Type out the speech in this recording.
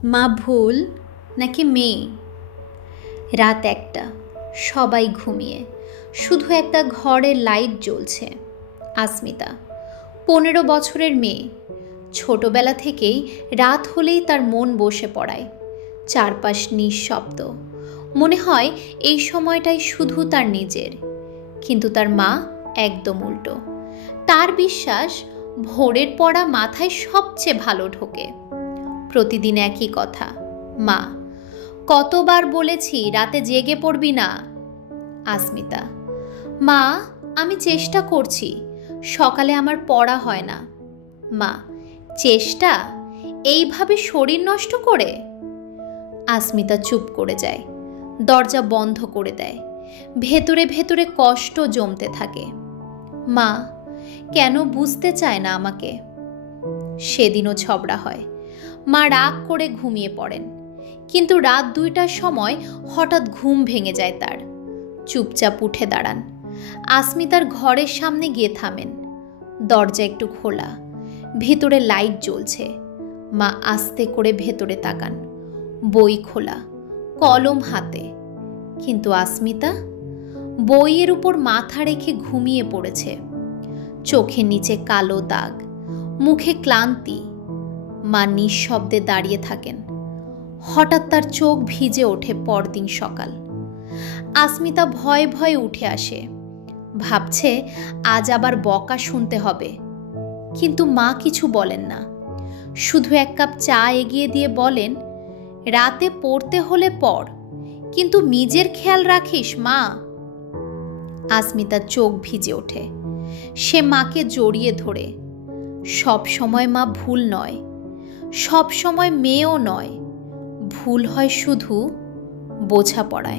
মা ভুল নাকি মেয়ে? রাত একটা, সবাই ঘুমিয়ে, শুধু একটা ঘরের লাইট জ্বলছে। আসমিতা 15 বছরের মেয়ে। ছোটবেলা থেকেই রাত হলেই তার মন বসে পড়ায়। চারপাশ নিঃশব্দ, মনে হয় এই সময়টাই শুধু তার নিজের। কিন্তু তার মা একদম উল্টো। তার বিশ্বাস ভোরের পড়া মাথায় সবচেয়ে ভালো ঢোকে। প্রতিদিন একই কথা, মা কতবার বলেছি রাতে জেগে পড়বি না। আসমিতা, মা আমি চেষ্টা করছি, সকালে আমার পড়া হয় না। মা, চেষ্টা এইভাবে শরীর নষ্ট করে? আসমিতা চুপ করে যায়, দরজা বন্ধ করে দেয়। ভেতরে ভেতরে কষ্ট জমতে থাকে। মা কেন বুঝতে চায় না আমাকে? সেদিনও ঝগড়া হয়। মা রাগ করে ঘুমিয়ে পড়েন, কিন্তু রাত 2টার সময় হঠাৎ ঘুম ভেঙে যায় তার। চুপচাপ উঠে দাঁড়ান, আসমিতার ঘরের সামনে গিয়ে থামেন। দরজা একটু খোলা, ভেতরে লাইট জ্বলছে। মা আস্তে করে ভেতরে তাকান, বই খোলা, কলম হাতে। কিন্তু আসমিতা বইয়ের উপর মাথা রেখে ঘুমিয়ে পড়েছে। চোখের নিচে কালো দাগ, মুখে ক্লান্তি। মা নিঃশব্দে দাঁড়িয়ে থাকেন। হঠাৎ তার চোখ ভিজে ওঠে পরদিন সকাল। আসমিতা ভয়ে ভয়ে উঠে আসে, ভাবছে আজ আবার বকা শুনতে হবে। কিন্তু মা কিছু বলেন না, শুধু 1 কাপ চা এগিয়ে দিয়ে বলেন, রাতে পড়তে হলে পড়, কিন্তু নিজের খেয়াল রাখিস মা। আসমিতার চোখ ভিজে ওঠে। সে মাকে জড়িয়ে ধরে। সব সময় মা ভুল নয়, সব সময় মেয়েও নয়। ভুল হয় শুধু বোঝাপড়ায়।